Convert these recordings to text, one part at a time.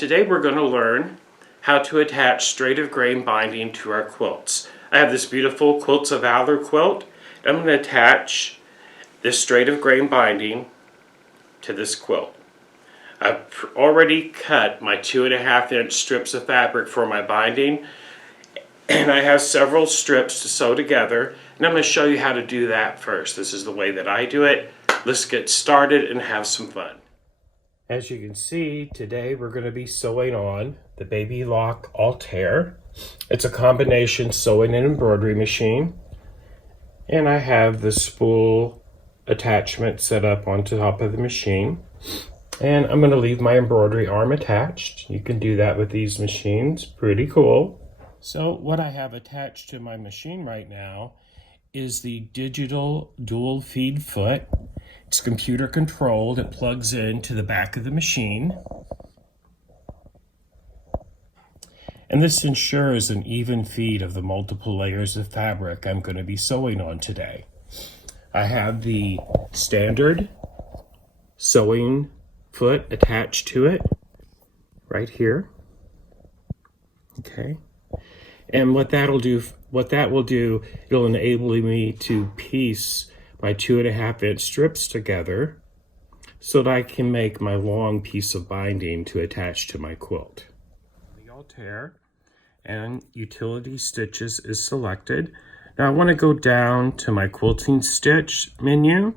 today we're going to learn how to attach straight of grain binding to our quilts. I have this beautiful Quilts of Valor quilt. I'm going to attach this straight of grain binding to this quilt. I've already cut my 2.5-inch strips of fabric for my binding, and I have several strips to sew together, and I'm going to show you how to do that first. This is the way that I do it. Let's get started and have some fun. As you can see, today we're going to be sewing on the Baby Lock Altair. It's a combination sewing and embroidery machine. And I have the spool attachment set up on top of the machine. And I'm going to leave my embroidery arm attached. You can do that with these machines. Pretty cool. So what I have attached to my machine right now is the digital dual feed foot. It's computer controlled. It plugs into the back of the machine. And this ensures an even feed of the multiple layers of fabric I'm going to be sewing on today. I have the standard sewing foot attached to it right here. Okay. And what that will do, it'll enable me to piece my 2.5-inch strips together so that I can make my long piece of binding to attach to my quilt. The Altair and utility stitches is selected. Now I want to go down to my quilting stitch menu,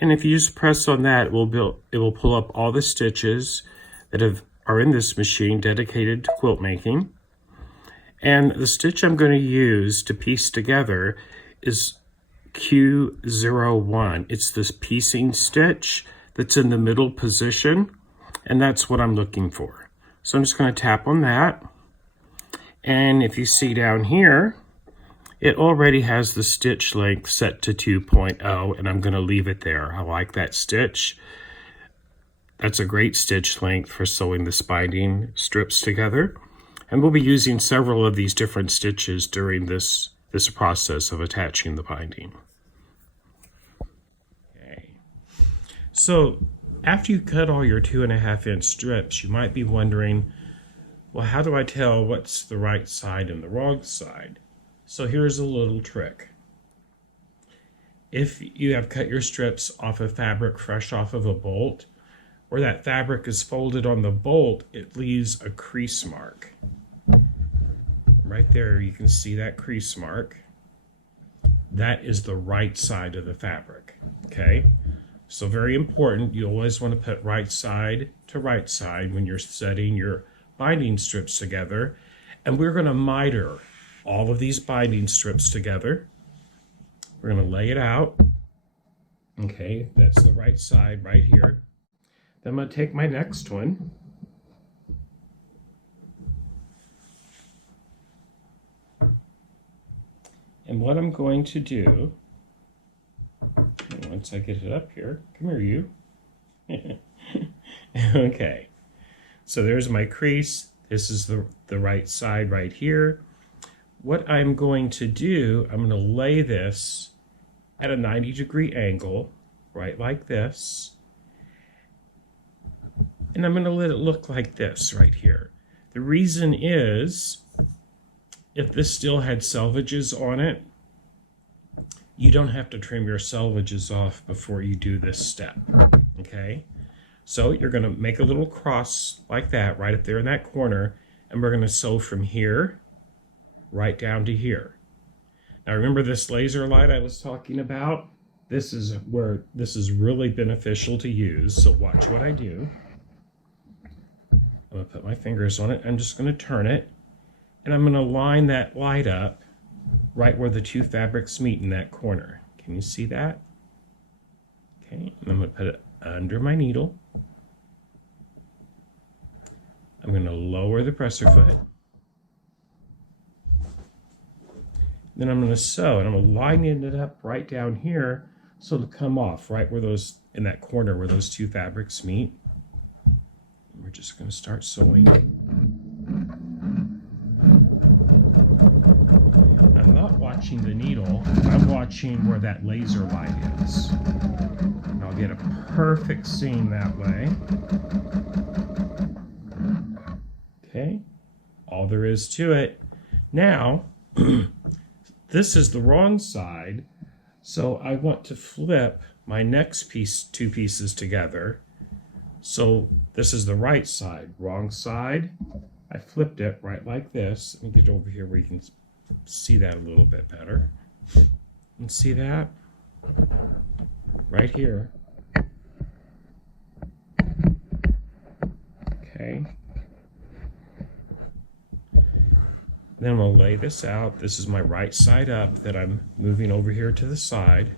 and if you just press on that, it will pull up all the stitches that are in this machine dedicated to quilt making. And the stitch I'm going to use to piece together is Q01. It's this piecing stitch that's in the middle position, and that's what I'm looking for. So I'm just going to tap on that, and if you see down here, it already has the stitch length set to 2.0, and I'm going to leave it there. I like that stitch. That's a great stitch length for sewing the binding strips together, and we'll be using several of these different stitches during this process of attaching the binding. Okay. So after you cut all your 2.5-inch strips, you might be wondering, well, how do I tell what's the right side and the wrong side? So here's a little trick. If you have cut your strips off of fabric fresh off of a bolt, where that fabric is folded on the bolt, it leaves a crease mark. Right there, you can see that crease mark. That is the right side of the fabric, okay? So very important, you always want to put right side to right side when you're setting your binding strips together. And we're going to miter all of these binding strips together. We're going to lay it out. Okay, that's the right side right here. Then I'm going to take my next one. And what I'm going to do, once I get it up here, come here you. Okay, so there's my crease. This is the right side right here. What I'm going to do, I'm going to lay this at a 90-degree angle, right like this. And I'm going to let it look like this right here. The reason is, if this still had selvages on it, you don't have to trim your selvages off before you do this step, okay? So you're going to make a little cross like that right up there in that corner, and we're going to sew from here right down to here. Now remember this laser light I was talking about? This is where this is really beneficial to use, so watch what I do. I'm going to put my fingers on it. I'm just going to turn it, and I'm going to line that light up right where the two fabrics meet in that corner. Can you see that? Okay, and I'm going to put it under my needle. I'm going to lower the presser foot. Then I'm going to sew, and I'm going to line it up right down here so it'll come off right where those, in that corner where those two fabrics meet. We're just going to start sewing. I'm not watching the needle, I'm watching where that laser light is. And I'll get a perfect seam that way. Okay, all there is to it. Now, this is the wrong side, so I want to flip my next piece, two pieces together. So this is the right side, wrong side. I flipped it right like this. Let me get over here where you can see that a little bit better. And see that? Right here. Okay. Then I'm going to lay this out. This is my right side up that I'm moving over here to the side.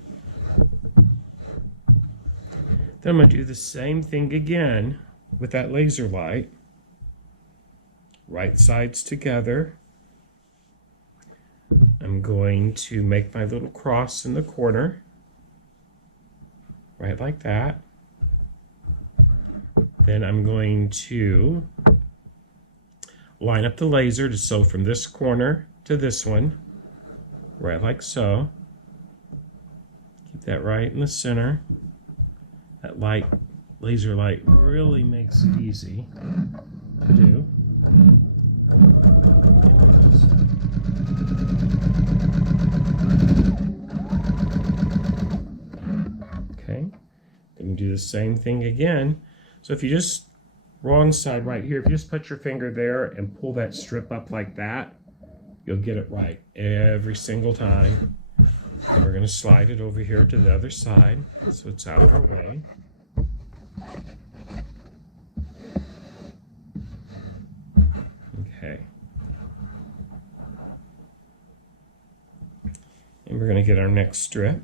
Then I'm going to do the same thing again with that laser light. Right sides together. I'm going to make my little cross in the corner. Right like that. Then I'm going to line up the laser to sew from this corner to this one. Right like so. Keep that right in the center. That light, laser light, really makes it easy to do. Okay, then do the same thing again. So if you just, wrong side right here, if you just put your finger there and pull that strip up like that, you'll get it right every single time. And we're going to slide it over here to the other side so it's out of our way. Okay. And we're going to get our next strip.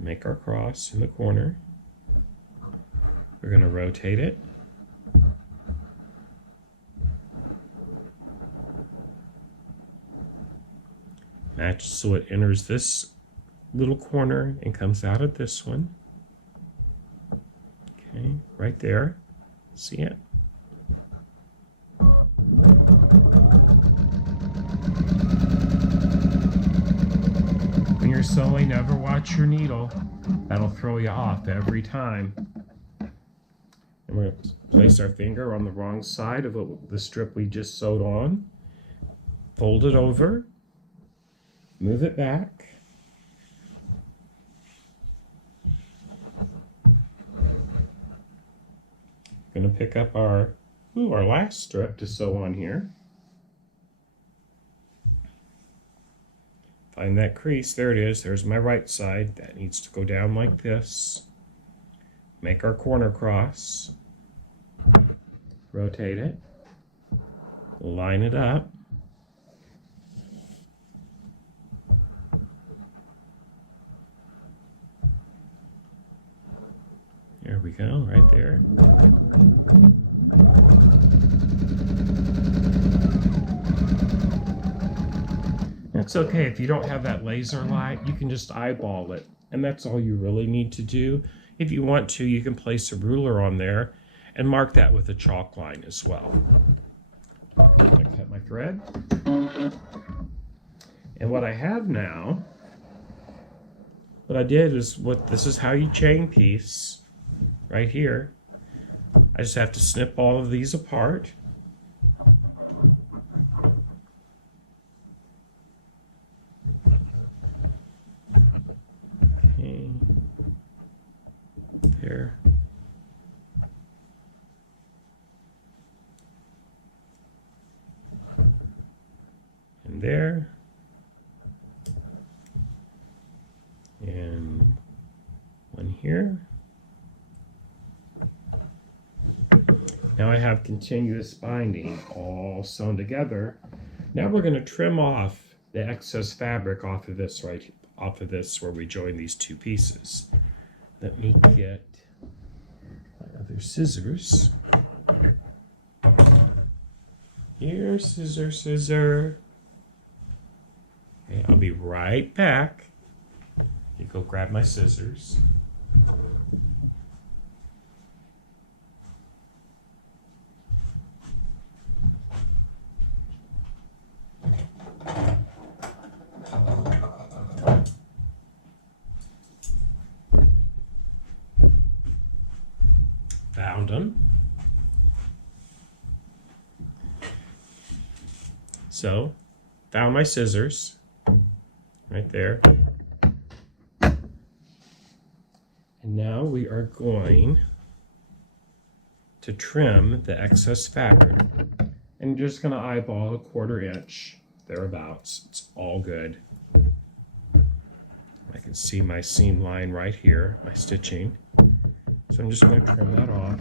Make our cross in the corner. We're going to rotate it. Match so it enters this little corner and comes out of this one. Okay, right there. See it? When you're sewing, never watch your needle. That'll throw you off every time. And we're going to place our finger on the wrong side of the strip we just sewed on. Fold it over. Move it back. Going to pick up our last strip to sew on here. Find that crease. There it is. There's my right side. That needs to go down like this. Make our corner cross. Rotate it. Line it up. There we go, right there. That's okay. If you don't have that laser light, you can just eyeball it. And that's all you really need to do. If you want to, you can place a ruler on there and mark that with a chalk line as well. I cut my thread. And what I have now, what I did is, this is how you chain piece. Right here, I just have to snip all of these apart. Okay. There. And there. And one here. Now I have continuous binding all sewn together. Now we're going to trim off the excess fabric off of this where we join these two pieces. Let me get my other scissors. Here, scissor. Okay, I'll be right back. You go grab my scissors. Found around them. So, found my scissors right there. And now we are going to trim the excess fabric. And you're just going to eyeball a 1/4 inch, thereabouts. It's all good. I can see my seam line right here, my stitching. So I'm just going to trim that off.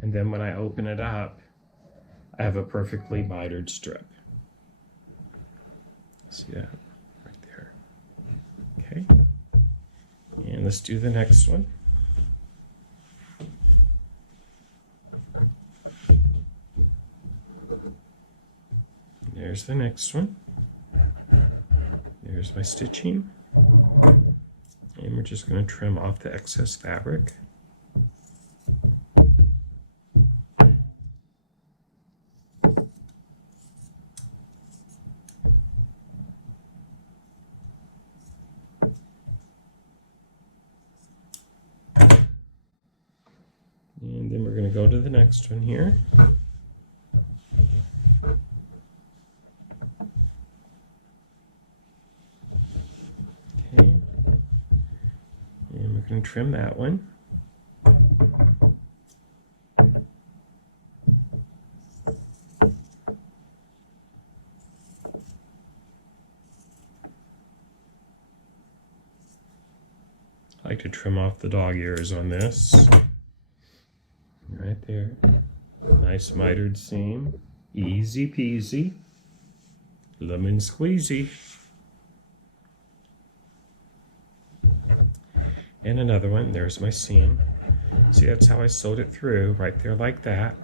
And then when I open it up, I have a perfectly mitered strip. See that? Right there. Okay. And let's do the next one. There's the next one. There's my stitching. And we're just going to trim off the excess fabric. And then we're going to go to the next one here. Okay. And we're going to trim that one. I like to trim off the dog ears on this. Right there. Nice mitered seam. Easy peasy. Lemon squeezy. And another one. There's my seam. See, that's how I sewed it through. Right there like that.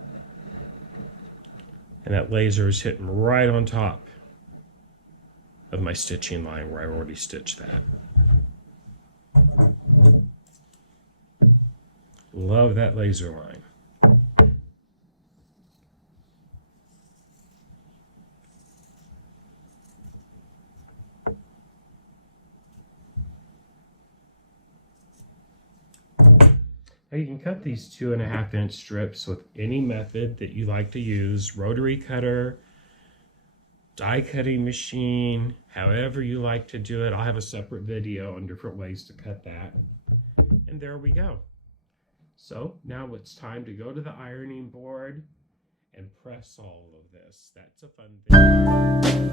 And that laser is hitting right on top of my stitching line where I already stitched that. Love that laser line. Now you can cut these 2.5 inch strips with any method that you like to use, rotary cutter, die cutting machine, however you like to do it. I'll have a separate video on different ways to cut that. And there we go. So now it's time to go to the ironing board and press all of this. That's a fun thing.